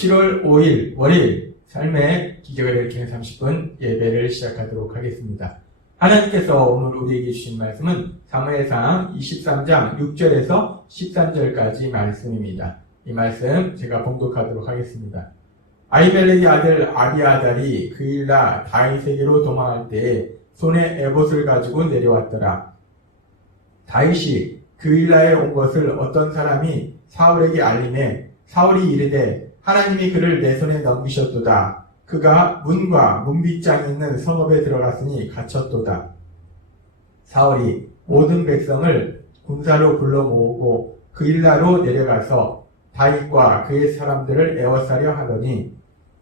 7월 5일 월요일 삶의 기적을 일으키는 30분 예배를 시작하도록 하겠습니다. 하나님께서 오늘 우리에게 주신 말씀은 사무엘상 23장 6절에서 13절까지 말씀입니다. 이 말씀 제가 봉독하도록 하겠습니다. 아이벨렉의 아들 아비아달이 그 일라 다윗에게로 도망할 때에 손에 에봇을 가지고 내려왔더라. 다윗이 그 일라에 온 것을 어떤 사람이 사울에게 알림해 사울이 이르되 하나님이 그를 내 손에 넘기셨도다. 그가 문과 문빗장이 있는 성읍에 들어갔으니 갇혔도다. 사울이 모든 백성을 군사로 불러 모으고 그 일라로 내려가서 다윗과 그의 사람들을 에워싸려 하더니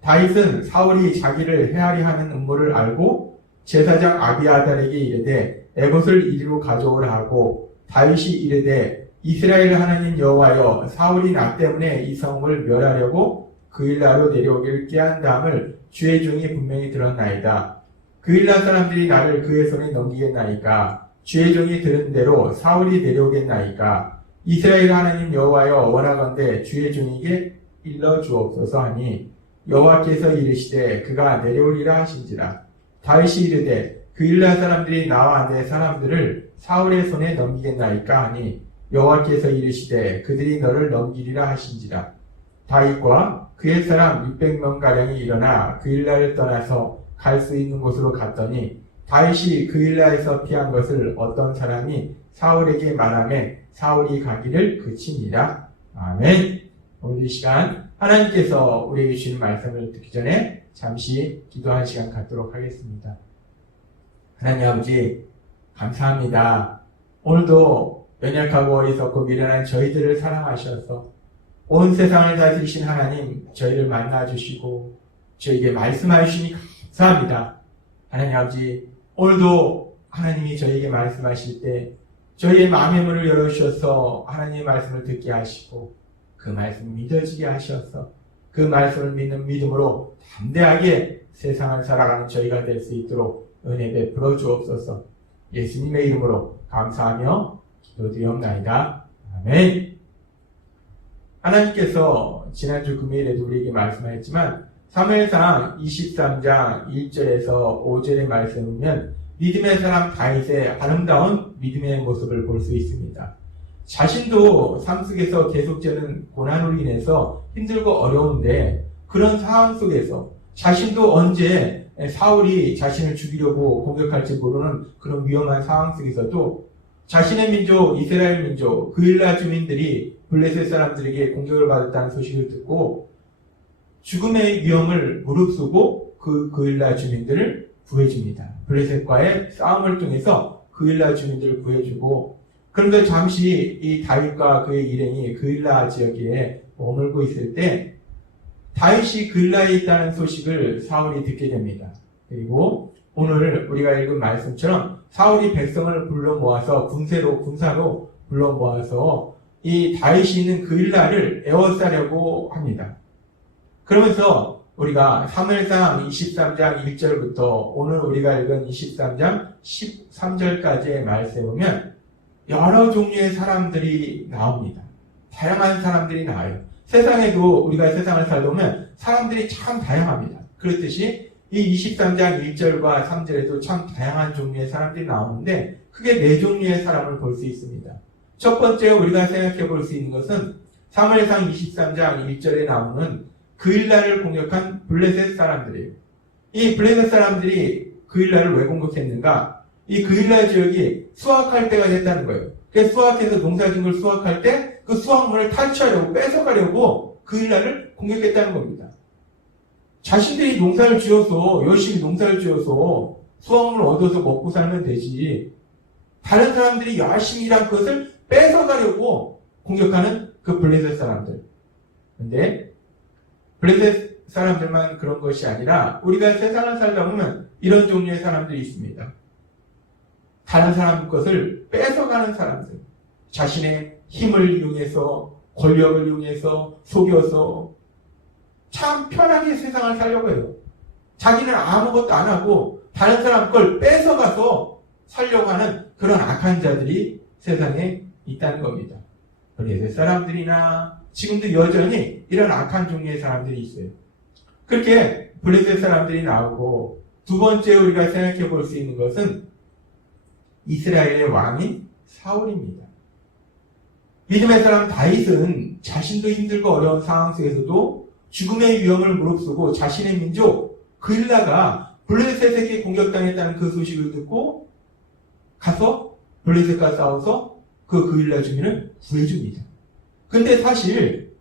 다윗은 사울이 자기를 헤아리 하는 음모를 알고 제사장 아비아달에게 이르되 에봇을 이리로 가져오라 하고 다윗이 이르되 이스라엘 하나님 여호와여 사울이 나 때문에 이 성을 멸하려고 그일라로 내려오기를 깨한 다음을 주의 종이 분명히 들었나이다. 그일라 사람들이 나를 그의 손에 넘기겠나이까? 주의 종이 들은 대로 사울이 내려오겠나이까? 이스라엘 하나님 여호와여 원하건대 주의 종에게 일러 주옵소서 하니 여호와께서 이르시되 그가 내려오리라 하신지라. 다윗이 이르되 그일라 사람들이 나와 내 사람들을 사울의 손에 넘기겠나이까 하니 여호와께서 이르시되 그들이 너를 넘기리라 하신지라 다윗과 그의 사람 600명 가량이 일어나 그일라를 떠나서 갈 수 있는 곳으로 갔더니 다윗이 그일라에서 피한 것을 어떤 사람이 사울에게 말하매 사울이 가기를 그치니라 아멘 오늘 이 시간 하나님께서 우리에게 주신 말씀을 듣기 전에 잠시 기도한 시간 갖도록 하겠습니다. 하나님 아버지 감사합니다. 오늘도 연약하고 어리석고 미련한 저희들을 사랑하셔서 온 세상을 다스리신 하나님 저희를 만나주시고 저에게 말씀하시니 감사합니다. 하나님 아버지 오늘도 하나님이 저에게 말씀하실 때 저희의 마음의 문을 열어주셔서 하나님의 말씀을 듣게 하시고 그 말씀을 믿어지게 하셔서 그 말씀을 믿는 믿음으로 담대하게 세상을 살아가는 저희가 될 수 있도록 은혜 베풀어 주옵소서 예수님의 이름으로 감사하며 기도드리옵나이다. 아멘. 하나님께서 지난주 금요일에도 우리에게 말씀하셨지만 3회상 23장 1절에서 5절의 말씀을 보면 믿음의 사람 다윗의 아름다운 믿음의 모습을 볼 수 있습니다. 자신도 삶 속에서 계속되는 고난으로 인해서 힘들고 어려운데 그런 상황 속에서 자신도 언제 사울이 자신을 죽이려고 공격할지 모르는 그런 위험한 상황 속에서도 자신의 민족 이스라엘 민족 그일라 주민들이 블레셋 사람들에게 공격을 받았다는 소식을 듣고 죽음의 위험을 무릅쓰고 그 그일라 주민들을 구해줍니다. 블레셋과의 싸움을 통해서 그일라 주민들을 구해주고 그런데 잠시 이 다윗과 그의 일행이 그일라 지역에 머물고 있을 때 다윗이 그일라에 있다는 소식을 사울이 듣게 됩니다. 그리고 오늘 우리가 읽은 말씀처럼 사울이 백성을 불러 모아서 군세로 군사로 불러 모아서 이 다윗이 있는 그일라를 에워싸려고 합니다. 그러면서 우리가 3일상 23장 1절부터 오늘 우리가 읽은 23장 13절까지의 말씀에 보면 여러 종류의 사람들이 나옵니다. 다양한 사람들이 나와요. 세상에도 우리가 세상을 살다 보면 사람들이 참 다양합니다. 그렇듯이 이 23장 1절과 3절에도 참 다양한 종류의 사람들이 나오는데 크게 네 종류의 사람을 볼 수 있습니다. 첫 번째 우리가 생각해 볼 수 있는 것은 3월상 23장 1절에 나오는 그일라를 공격한 블레셋 사람들이에요. 이 블레셋 사람들이 그일라를 왜 공격했는가? 이 그일라 지역이 수확할 때가 됐다는 거예요. 그래서 수확해서 농사진 걸 수확할 때 그 수확물을 탈취하려고 뺏어가려고 그일라를 공격했다는 겁니다. 자신들이 농사를 지어서 열심히 농사를 지어서 수확물을 얻어서 먹고 살면 되지. 다른 사람들이 열심히 일한 것을 뺏어가려고 공격하는 그 블레셋 사람들. 근데 블레셋 사람들만 그런 것이 아니라 우리가 세상을 살다 보면 이런 종류의 사람들이 있습니다. 다른 사람 것을 뺏어가는 사람들. 자신의 힘을 이용해서 권력을 이용해서 속여서 참 편하게 세상을 살려고 해요. 자기는 아무것도 안 하고 다른 사람 걸 뺏어가서 살려고 하는 그런 악한 자들이 세상에 있다는 겁니다. 블레셋 사람들이나 지금도 여전히 이런 악한 종류의 사람들이 있어요. 그렇게 블레셋 사람들이 나오고 두 번째 우리가 생각해 볼 수 있는 것은 이스라엘의 왕인 사울입니다. 믿음의 사람 다윗은 자신도 힘들고 어려운 상황 속에서도 죽음의 위험을 무릅쓰고 자신의 민족 그일라가 블레셋에게 공격당했다는 그 소식을 듣고 가서 블레셋과 싸워서 그 그일라 주민을 구해줍니다. 근데 사실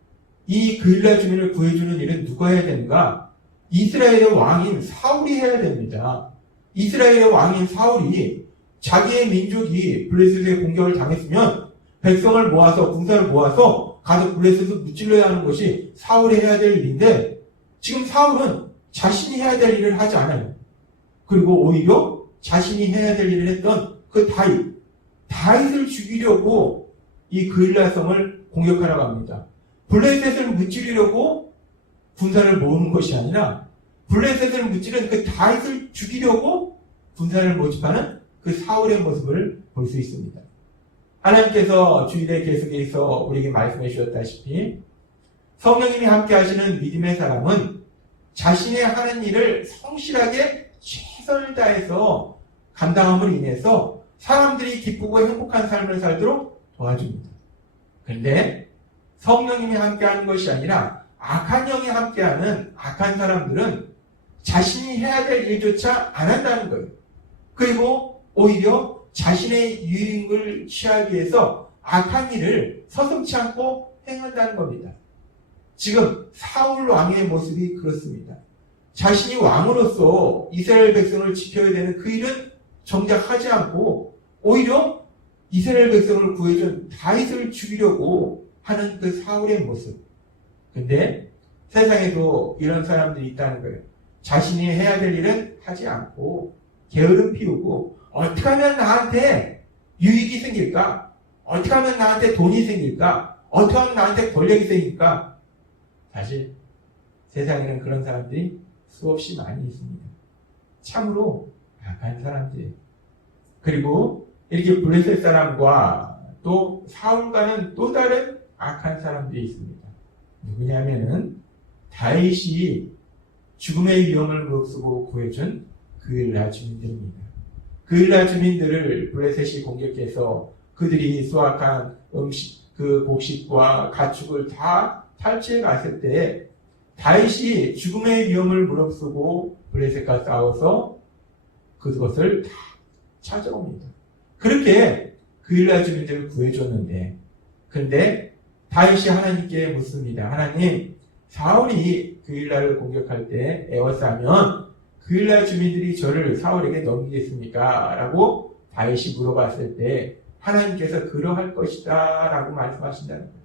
이 그일라 주민을 구해주는 일은 누가 해야 되는가? 이스라엘의 왕인 사울이 해야 됩니다. 이스라엘의 왕인 사울이 자기의 민족이 블레셋에 공격을 당했으면 백성을 모아서 군사를 모아서 가서 블레셋을 무찔러야 하는 것이 사울이 해야 될 일인데 지금 사울은 자신이 해야 될 일을 하지 않아요. 그리고 오히려 자신이 해야 될 일을 했던 그 다윗, 다윗을 죽이려고 이 그일라성을 공격하러 갑니다. 블레셋을 무찌르려고 군사를 모으는 것이 아니라 블레셋을 무찌른 그 다윗을 죽이려고 군사를 모집하는 그 사울의 모습을 볼 수 있습니다. 하나님께서 주일에 계속해서 우리에게 말씀해 주셨다시피 성령님이 함께 하시는 믿음의 사람은 자신의 하는 일을 성실하게 최선을 다해서 감당함으로 인해서 사람들이 기쁘고 행복한 삶을 살도록 도와줍니다. 그런데 성령님이 함께 하는 것이 아니라 악한 영이 함께 하는 악한 사람들은 자신이 해야 될 일조차 안 한다는 거예요. 그리고 오히려 자신의 유익을 취하기 위해서 악한 일을 서슴치 않고 행한다는 겁니다. 지금 사울 왕의 모습이 그렇습니다. 자신이 왕으로서 이스라엘 백성을 지켜야 되는 그 일은 정작 하지 않고 오히려 이스라엘 백성을 구해준 다윗을 죽이려고 하는 그 사울의 모습. 근데 세상에도 이런 사람들이 있다는 거예요. 자신이 해야 될 일은 하지 않고 게으름 피우고 어떻게 하면 나한테 유익이 생길까? 어떻게 하면 나한테 돈이 생길까? 어떻게 하면 나한테 권력이 생길까? 사실 세상에는 그런 사람들이 수없이 많이 있습니다. 참으로 악한 사람들. 그리고 이렇게 블레셋 사람과 또 사울과는 또 다른 악한 사람들이 있습니다. 누구냐면은 다윗이 죽음의 위험을 무릅쓰고 구해준 그일라 주민들입니다. 그일라 주민들을 블레셋이 공격해서 그들이 수확한 음식, 그 곡식과 가축을 다 탈취해 갔을 때 다윗이 죽음의 위험을 무릅쓰고 블레셋과 싸워서 그것을 다 찾아옵니다. 그렇게 그일라 주민들을 구해줬는데, 근데 다윗이 하나님께 묻습니다. 하나님, 사울이 그일라를 공격할 때 에워싸면 그일라 주민들이 저를 사울에게 넘기겠습니까? 라고 다윗이 물어봤을 때 하나님께서 그러할 것이다 라고 말씀하신다는 거예요.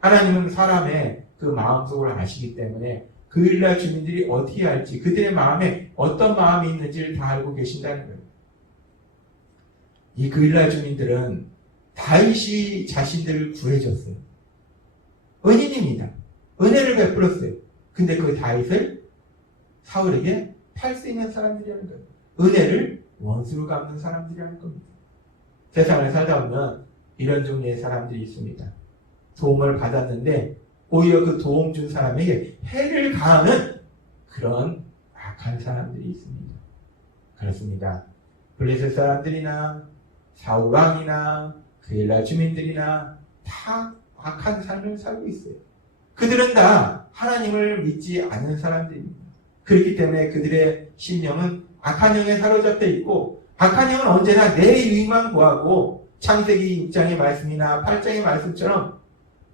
하나님은 사람의 그 마음속을 아시기 때문에 그일라 주민들이 어떻게 할지 그들의 마음에 어떤 마음이 있는지를 다 알고 계신다는 거예요. 이 그일라 주민들은 다윗이 자신들을 구해줬어요. 은인입니다. 은혜를 베풀었어요. 근데 그 다윗을 사울에게 팔수 있는 사람들이라는 거예요. 은혜를 원수로 갚는 사람들이라는 겁니다. 세상을 살다 보면 이런 종류의 사람들이 있습니다. 도움을 받았는데 오히려 그 도움 준 사람에게 해를 가하는 그런 악한 사람들이 있습니다. 그렇습니다. 블레셋 사람들이나 사우왕이나 그일라 주민들이나 다 악한 삶을 살고 있어요. 그들은 다 하나님을 믿지 않는 사람들입니다. 그렇기 때문에 그들의 심령은 악한 영에 사로잡혀 있고 악한 영은 언제나 내 유익만 구하고 창세기 6장의 말씀이나 8장의 말씀처럼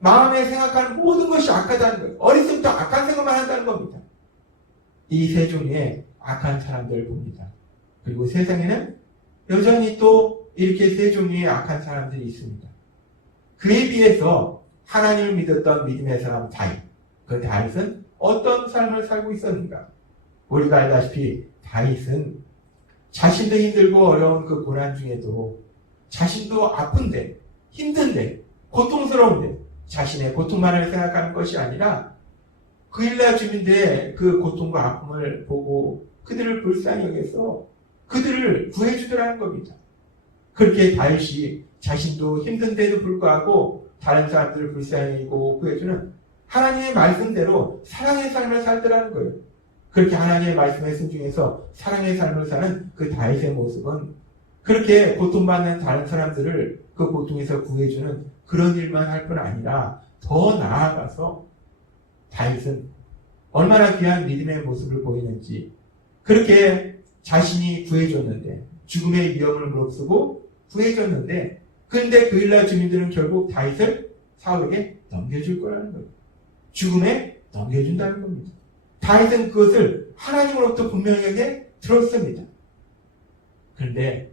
마음에 생각하는 모든 것이 악하다는 거예요. 어렸을 때부터 악한 생각만 한다는 겁니다. 이 세 종류의 악한 사람들을 봅니다. 그리고 세상에는 여전히 또 이렇게 세 종류의 악한 사람들이 있습니다. 그에 비해서 하나님을 믿었던 믿음의 사람 다윗. 그 다윗은 어떤 삶을 살고 있었는가? 우리가 알다시피 다윗은 자신도 힘들고 어려운 그 고난 중에도 자신도 아픈데 힘든데 고통스러운데 자신의 고통만을 생각하는 것이 아니라 그일라 주민들의 그 고통과 아픔을 보고 그들을 불쌍히 여겨서 그들을 구해주더라는 겁니다. 그렇게 다윗이 자신도 힘든데도 불구하고 다른 사람들을 불쌍히고 구해주는 하나님의 말씀대로 사랑의 삶을 살더라는 거예요. 그렇게 하나님의 말씀에 순종해서 사랑의 삶을 사는 그 다윗의 모습은 그렇게 고통받는 다른 사람들을 그 고통에서 구해주는 그런 일만 할 뿐 아니라 더 나아가서 다윗은 얼마나 귀한 믿음의 모습을 보이는지 그렇게 자신이 구해줬는데 죽음의 위험을 무릅쓰고 구해줬는데 근데 그 일날 주민들은 결국 다윗을 사울에게 넘겨줄 거라는 거예요. 죽음에 넘겨준다는 겁니다. 다윗은 그것을 하나님으로부터 분명하게 들었습니다. 그런데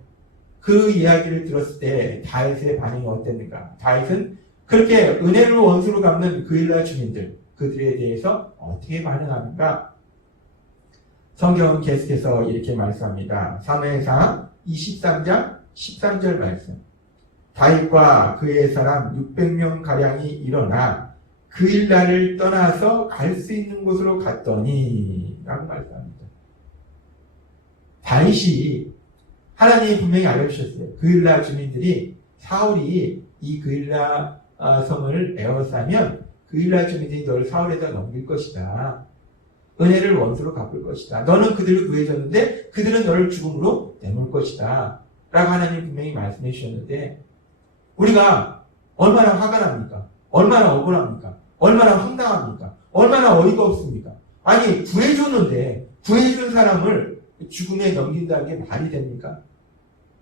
그 이야기를 들었을 때 다윗의 반응이 어땠는가? 다윗은 그렇게 은혜로 원수로 갚는 그 일날 주민들 그들에 대해서 어떻게 반응하는가? 성경은 계속해서 이렇게 말씀합니다. 사무엘상 23장 13절 말씀. 다윗과 그의 사람 600명 가량이 일어나 그 일날을 떠나서 갈 수 있는 곳으로 갔더니 라고 말씀합니다. 다윗이 하나님이 분명히 알려주셨어요. 그 일날 주민들이 사울이 이 그일라 아, 성을 에워싸면 그일라 주민들이 너를 사울에다 넘길 것이다. 은혜를 원수로 갚을 것이다. 너는 그들을 구해줬는데 그들은 너를 죽음으로 내몰 것이다. 라고 하나님 분명히 말씀해 주셨는데 우리가 얼마나 화가 납니까? 얼마나 억울합니까? 얼마나 황당합니까? 얼마나 어이가 없습니까? 아니 구해줬는데 구해준 사람을 죽음에 넘긴다는 게 말이 됩니까?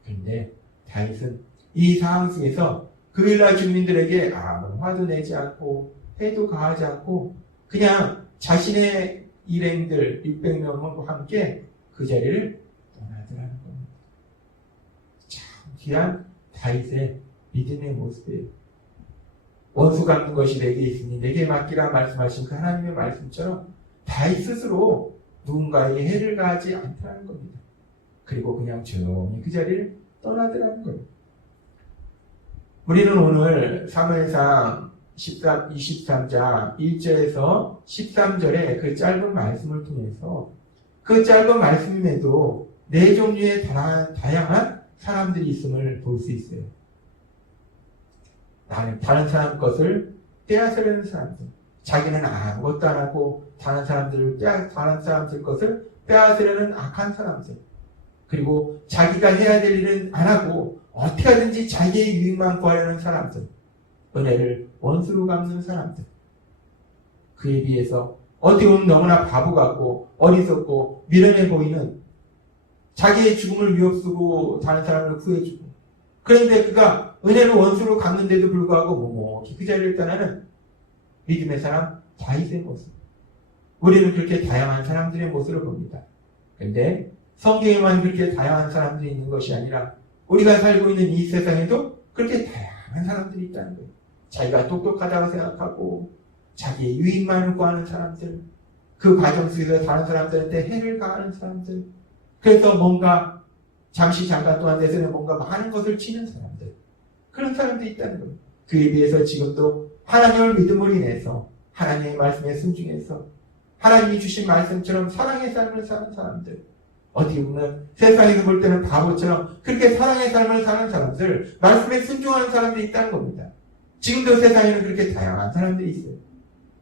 그런데 다윗은 이 상황 속에서 그일날 주민들에게 아무 화도 내지 않고 해도 가하지 않고 그냥 자신의 일행들 600명과 함께 그 자리를 떠나더라는 겁니다. 참 귀한 다윗의 믿음의 모습이에요. 원수 갚는 것이 내게 있으니 내게 맡기라 말씀하신 그 하나님의 말씀처럼 다윗 스스로 누군가에게 해를 가하지 않다는 겁니다. 그리고 그냥 조용히 그 자리를 떠나더라는 거예요. 우리는 오늘 사무엘상 13, 23장 1절에서 13절의 그 짧은 말씀을 통해서 그 짧은 말씀에도 네 종류의 다양한 사람들이 있음을 볼 수 있어요. 다른 사람 것을 빼앗으려는 사람들. 자기는 아무것도 안 하고 다른 사람들을 빼앗, 다른 사람들 것을 빼앗으려는 악한 사람들. 그리고 자기가 해야 될 일은 안 하고 어떻게 하든지 자기의 유익만 구하려는 사람들. 은혜를 원수로 갚는 사람들. 그에 비해서 어떻게 보면 너무나 바보 같고 어리석고 미련해 보이는 자기의 죽음을 위협쓰고 다른 사람을 구해주고 그런데 그가 은혜를 원수로 갚는데도 불구하고 뭐뭐 그 자리를 떠나는 믿음의 사람 다윗의 모습. 우리는 그렇게 다양한 사람들의 모습을 봅니다. 근데 성경에만 그렇게 다양한 사람들이 있는 것이 아니라 우리가 살고 있는 이 세상에도 그렇게 다양한 사람들이 있다는 거예요. 자기가 똑똑하다고 생각하고 자기의 유익만을 구하는 사람들, 그 과정 속에서 다른 사람들한테 해를 가하는 사람들, 그래서 뭔가 잠시 잠깐 동안 내서는 뭔가 많은 것을 치는 사람들, 그런 사람들이 있다는 거예요. 그에 비해서 지금도 하나님을 믿음으로 인해서 하나님의 말씀에 순종해서 하나님이 주신 말씀처럼 사랑의 삶을 사는 사람들, 어떻게 보면 세상에서 볼 때는 바보처럼 그렇게 사랑의 삶을 사는 사람들, 말씀에 순종하는 사람들이 있다는 겁니다. 지금도 세상에는 그렇게 다양한 사람들이 있어요.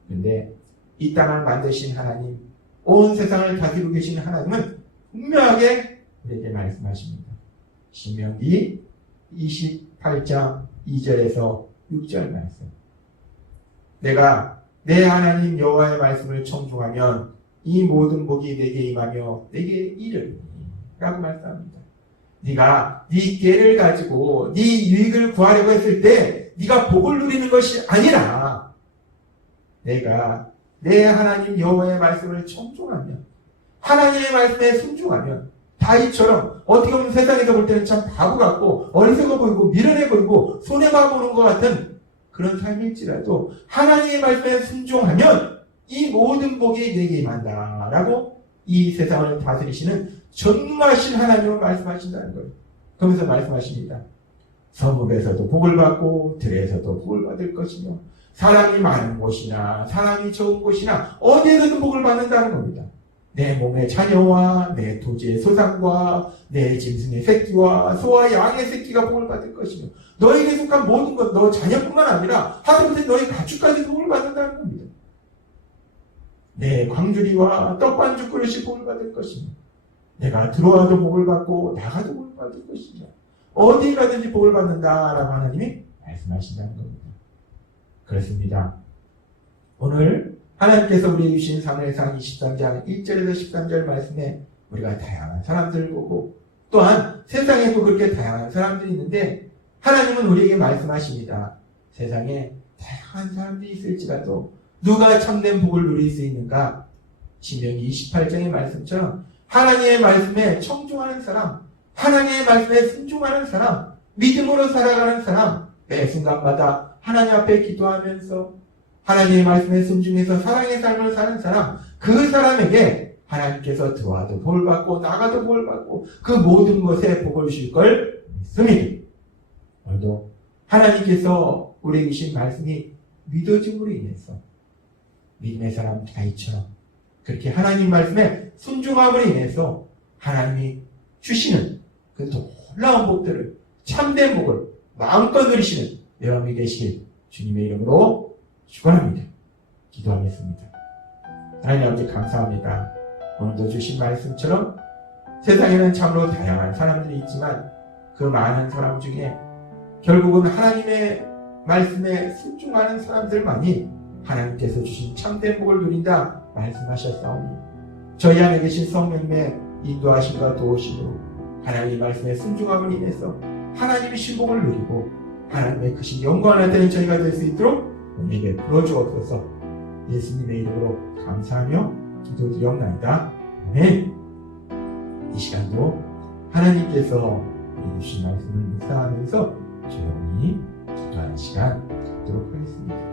근데 이 땅을 만드신 하나님, 온 세상을 다스리고 계신 하나님은 분명하게 우리에게 말씀하십니다. 신명기 28장 2절에서 6절 말씀. 내가 내 하나님 여호와의 말씀을 청중하면 이 모든 복이 내게 임하며 내게 이르리니 라고 말씀합니다. 네가 네 깨를 가지고 네 유익을 구하려고 했을 때 네가 복을 누리는 것이 아니라 내가 내 하나님 여호와의 말씀을 청중하면 하나님의 말씀에 순종하면 다윗처럼 어떻게 보면 세상에서 볼 때는 참 바보 같고 어리석어 보이고 미련해 보이고 손해봐 보는 것 같은 그런 삶일지라도 하나님의 말씀에 순종하면 이 모든 복이 내게 임한다 라고 이 세상을 다스리시는 전무하신 하나님을 말씀하신다는 거예요. 그러면서 말씀하십니다. 성읍에서도 복을 받고 들에서도 복을 받을 것이며 사람이 많은 곳이나 사람이 적은 곳이나 어디에서도 복을 받는다는 겁니다. 내 몸의 자녀와 내 토지의 소산과 내 짐승의 새끼와 소와 양의 새끼가 복을 받을 것이며 너에게 속한 모든 것, 너 자녀뿐만 아니라 하다못해 너의 가축까지 복을 받는다는 겁니다. 내 광주리와 떡반죽 그릇이 복을 받을 것이며 내가 들어와도 복을 받고 나가도 복을 받을 것이며 어디 가든지 복을 받는다라고 하나님이 말씀하신다는 겁니다. 그렇습니다. 오늘 하나님께서 우리에게 주신 사무엘상 23장 1절에서 13절 말씀에 우리가 다양한 사람들을 보고 또한 세상에도 그렇게 다양한 사람들이 있는데 하나님은 우리에게 말씀하십니다. 세상에 다양한 사람들이 있을지라도 누가 참된 복을 누릴 수 있는가? 신명기 28장의 말씀처럼 하나님의 말씀에 청중하는 사람, 하나님의 말씀에 순종하는 사람, 믿음으로 살아가는 사람, 매 순간마다 하나님 앞에 기도하면서 하나님의 말씀에 순종해서 사랑의 삶을 사는 사람, 그 사람에게 하나님께서 들어와도 복을 받고 나가도 복을 받고 그 모든 것에 복을 주실 걸 믿습니다. 오늘도 하나님께서 우리에게 주신 말씀이 믿어짐으로 인해서 믿음의 사람 다이처럼 그렇게 하나님 말씀에 순종함으로 인해서 하나님이 주시는 그 놀라운 복들을 참된 복을 마음껏 누리시는 여러분이 되시길 주님의 이름으로 축원합니다. 기도하겠습니다. 하나님 아버지 감사합니다. 오늘도 주신 말씀처럼 세상에는 참으로 다양한 사람들이 있지만 그 많은 사람 중에 결국은 하나님의 말씀에 순종하는 사람들만이 하나님께서 주신 참된 복을 누린다 말씀하셨사오니 저희 안에 계신 성령님의 인도하심과 도우심으로 하나님의 말씀에 순종함을 인해서 하나님의 신복을 누리고 하나님의 크신 영광을 나타내는 저희가 될 수 있도록 우리에게 부어주옵소서 예수님의 이름으로 감사하며 기도드리옵나이다. 아멘 이 시간도 하나님께서 주신 말씀을 묵상하면서 조용히 기도하는 시간 갖도록 하겠습니다.